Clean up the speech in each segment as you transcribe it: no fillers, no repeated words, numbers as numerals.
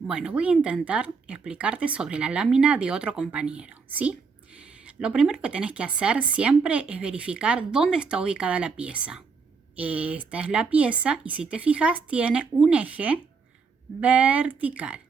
Bueno, voy a intentar explicarte sobre la lámina de otro compañero, ¿sí? Lo primero que tenés que hacer siempre es verificar dónde está ubicada la pieza. Esta es la pieza y si te fijas tiene un eje vertical,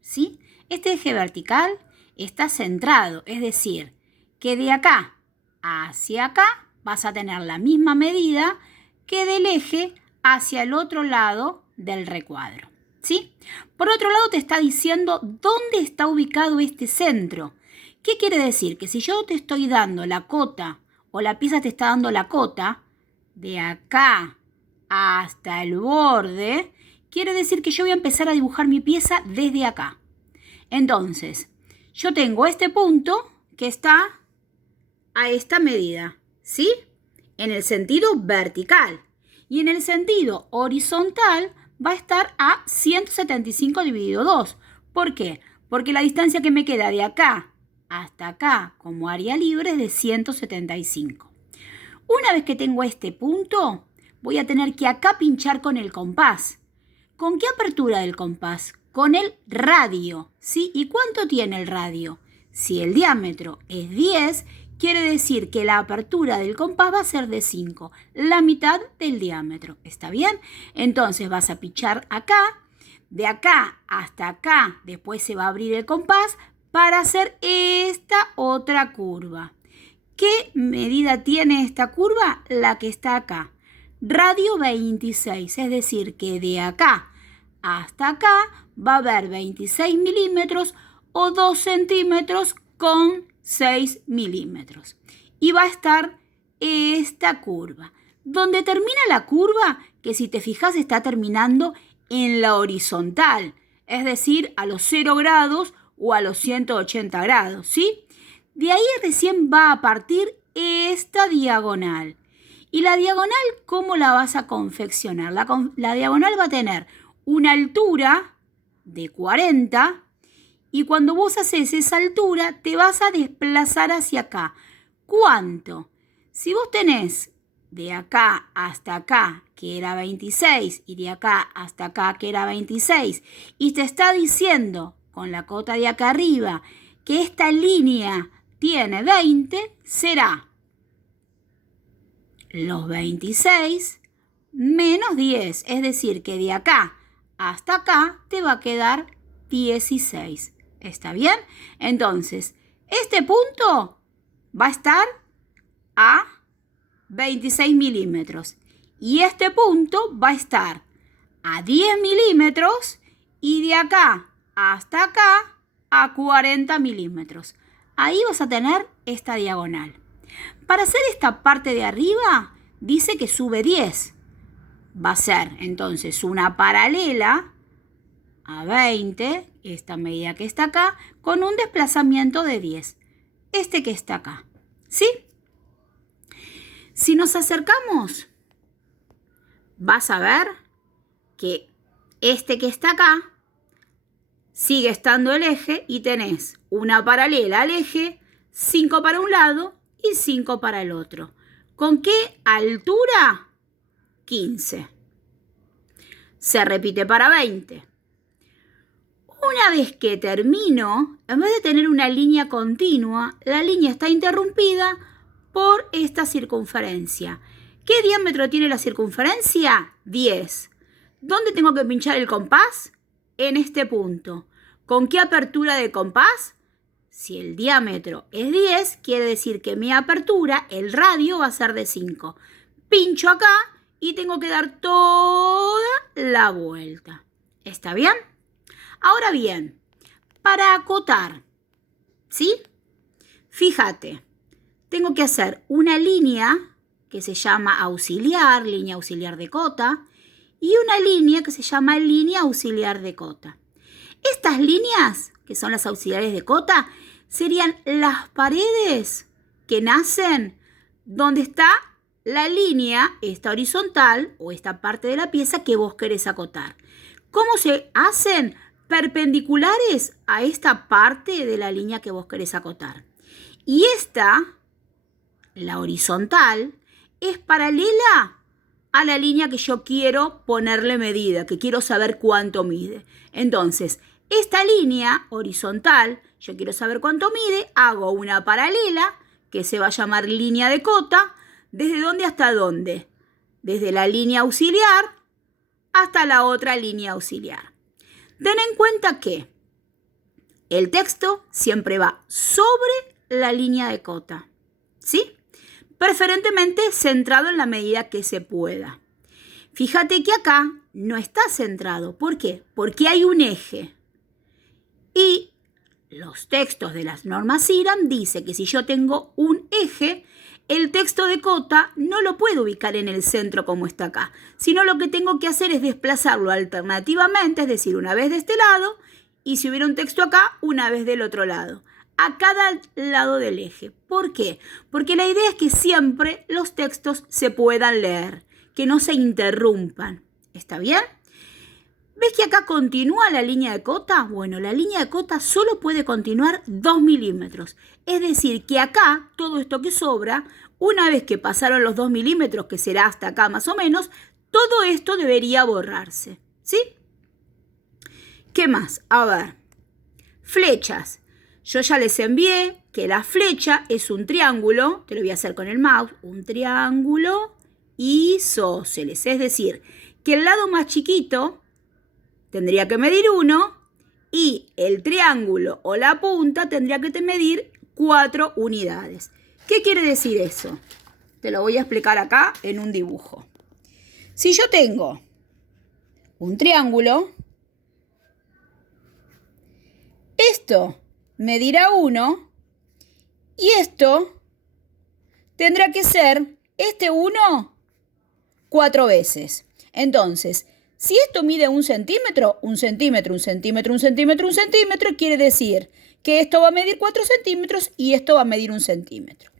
¿sí? Este eje vertical está centrado, es decir, que de acá hacia acá vas a tener la misma medida que del eje hacia el otro lado del recuadro, ¿sí? Por otro lado te está diciendo dónde está ubicado este centro. ¿Qué quiere decir? Que si yo te estoy dando la cota o la pieza te está dando la cota de acá hasta el borde, quiere decir que yo voy a empezar a dibujar mi pieza desde acá. Entonces, yo tengo este punto que está a esta medida, ¿sí? En el sentido vertical. Y en el sentido horizontal va a estar a 175 dividido 2. ¿Por qué? Porque la distancia que me queda de acá hasta acá como área libre es de 175. Una vez que tengo este punto, voy a tener que acá pinchar con el compás. ¿Con qué apertura del compás? Con el radio, ¿sí? ¿Y cuánto tiene el radio? Si el diámetro es 10, quiere decir que la apertura del compás va a ser de 5, la mitad del diámetro. ¿Está bien? Entonces vas a pinchar acá, de acá hasta acá, después se va a abrir el compás para hacer esta otra curva. ¿Qué medida tiene esta curva? La que está acá. Radio 26, es decir, que de acá hasta acá va a haber 26 milímetros o 2 centímetros con 6 milímetros. Y va a estar esta curva. Donde termina la curva, que si te fijas está terminando en la horizontal, es decir, a los 0 grados o a los 180 grados, ¿sí? De ahí recién va a partir esta diagonal. ¿Y la diagonal cómo la vas a confeccionar? La diagonal va a tener una altura de 40 y cuando vos haces esa altura te vas a desplazar hacia acá. ¿Cuánto? Si vos tenés de acá hasta acá, que era 26, y de acá hasta acá, que era 26, y te está diciendo con la cota de acá arriba que esta línea tiene 20, será los 26 menos 10, es decir, que de acá hasta acá te va a quedar 16. ¿Está bien? Entonces, este punto va a estar a 26 milímetros y este punto va a estar a 10 milímetros y de acá hasta acá a 40 milímetros. Ahí vas a tener esta diagonal. Para hacer esta parte de arriba, dice que sube 10. Va a ser entonces una paralela a 20, esta medida que está acá, con un desplazamiento de 10. Este que está acá, ¿sí? Si nos acercamos, vas a ver que este que está acá sigue estando el eje y tenés una paralela al eje, 5 para un lado y 5 para el otro. ¿Con qué altura? 15. Se repite para 20. Una vez que termino, en vez de tener una línea continua, la línea está interrumpida por esta circunferencia. ¿Qué diámetro tiene la circunferencia? 10. ¿Dónde tengo que pinchar el compás? En este punto. ¿Con qué apertura del compás? Si el diámetro es 10, quiere decir que mi apertura, el radio, va a ser de 5. Pincho acá y tengo que dar toda la vuelta. ¿Está bien? Ahora bien, para acotar, ¿sí? Fíjate, tengo que hacer una línea que se llama auxiliar, línea auxiliar de cota, y una línea que se llama línea auxiliar de cota. Estas líneas, que son las auxiliares de cota, serían las paredes que nacen donde está la línea, esta horizontal o esta parte de la pieza que vos querés acotar. ¿Cómo se hacen? Perpendiculares a esta parte de la línea que vos querés acotar. Y esta, la horizontal, es paralela a la línea que yo quiero ponerle medida, que quiero saber cuánto mide. Entonces, esta línea horizontal, yo quiero saber cuánto mide, hago una paralela que se va a llamar línea de cota. ¿Desde dónde hasta dónde? Desde la línea auxiliar hasta la otra línea auxiliar. Ten en cuenta que el texto siempre va sobre la línea de cota, ¿sí? Preferentemente centrado en la medida que se pueda. Fíjate que acá no está centrado. ¿Por qué? Porque hay un eje. Y los textos de las normas IRAM dicen que si yo tengo un eje, el texto de cota no lo puedo ubicar en el centro como está acá, sino lo que tengo que hacer es desplazarlo alternativamente, es decir, una vez de este lado, y si hubiera un texto acá, una vez del otro lado, a cada lado del eje. ¿Por qué? Porque la idea es que siempre los textos se puedan leer, que no se interrumpan. ¿Está bien? ¿Ves que acá continúa la línea de cota? Bueno, la línea de cota solo puede continuar 2 milímetros. Es decir, que acá, todo esto que sobra, una vez que pasaron los 2 milímetros, que será hasta acá más o menos, todo esto debería borrarse. ¿Sí? ¿Qué más? A ver, flechas. Yo ya les envié que la flecha es un triángulo, te lo voy a hacer con el mouse, un triángulo isósceles. Es decir, que el lado más chiquito tendría que medir 1 y el triángulo o la punta tendría que medir 4 unidades. ¿Qué quiere decir eso? Te lo voy a explicar acá en un dibujo. Si yo tengo un triángulo, esto medirá 1 y esto tendrá que ser este 1 4 veces. Entonces, si esto mide 1 centímetro, 1 centímetro, 1 centímetro, 1 centímetro, 1 centímetro, quiere decir que esto va a medir 4 centímetros y esto va a medir 1 centímetro.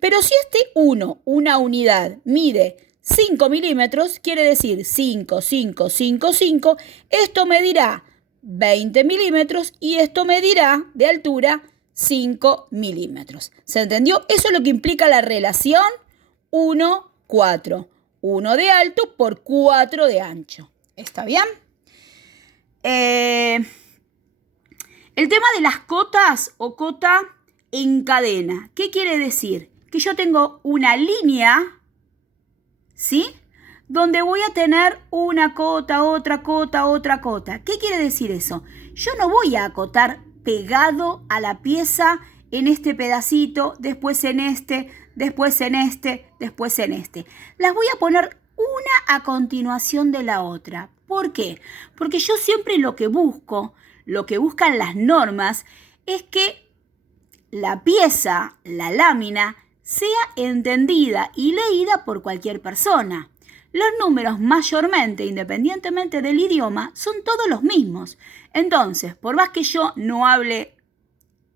Pero si este 1, una unidad, mide 5 milímetros, quiere decir 5, 5, 5, 5, esto medirá 20 milímetros y esto medirá de altura 5 milímetros. ¿Se entendió? Eso es lo que implica la relación 1, 4. 1 de alto por 4 de ancho. ¿Está bien? El tema de las cotas o cota en cadena. ¿Qué quiere decir? Que yo tengo una línea, ¿sí? Donde voy a tener una cota, otra cota, otra cota. ¿Qué quiere decir eso? Yo no voy a acotar pegado a la pieza en este pedacito, después en este, después en este, después en este. Las voy a poner una a continuación de la otra. ¿Por qué? Porque yo siempre lo que buscan las normas, es que la pieza, la lámina, sea entendida y leída por cualquier persona. Los números mayormente, independientemente del idioma, son todos los mismos. Entonces, por más que yo no hable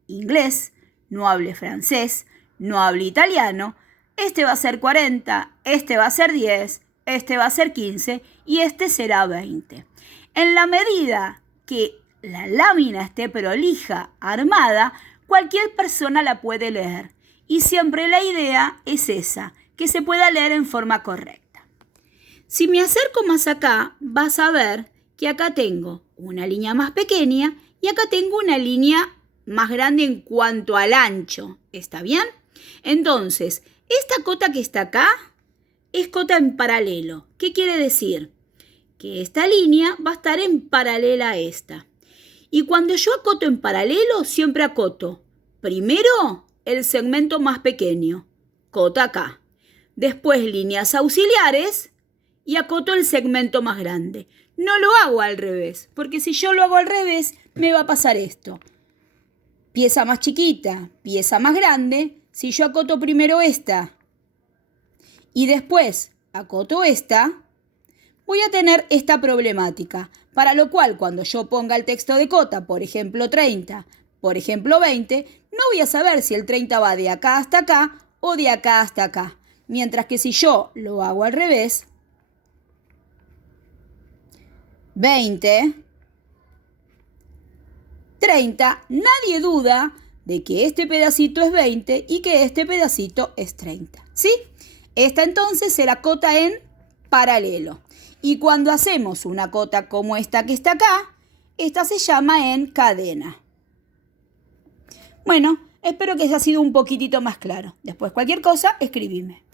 inglés, no hable francés, no hable italiano, este va a ser 40, este va a ser 10, este va a ser 15 y este será 20. En la medida que la lámina esté prolija, armada, cualquier persona la puede leer. Y siempre la idea es esa, que se pueda leer en forma correcta. Si me acerco más acá, vas a ver que acá tengo una línea más pequeña y acá tengo una línea más grande en cuanto al ancho. ¿Está bien? Entonces, esta cota que está acá es cota en paralelo. ¿Qué quiere decir? Que esta línea va a estar en paralela a esta. Y cuando yo acoto en paralelo, siempre acoto primero el segmento más pequeño, cota acá. Después líneas auxiliares y acoto el segmento más grande. No lo hago al revés, porque si yo lo hago al revés, me va a pasar esto. Pieza más chiquita, pieza más grande. Si yo acoto primero esta y después acoto esta, voy a tener esta problemática. Para lo cual, cuando yo ponga el texto de cota, por ejemplo 30, por ejemplo 20, no voy a saber si el 30 va de acá hasta acá o de acá hasta acá. Mientras que si yo lo hago al revés, 20, 30, nadie duda de que este pedacito es 20 y que este pedacito es 30. ¿Sí? Esta entonces será cota en paralelo. Y cuando hacemos una cota como esta que está acá, Esta se llama en cadena. Bueno, espero que haya sido un poquitito más claro. Después, cualquier cosa, escribime.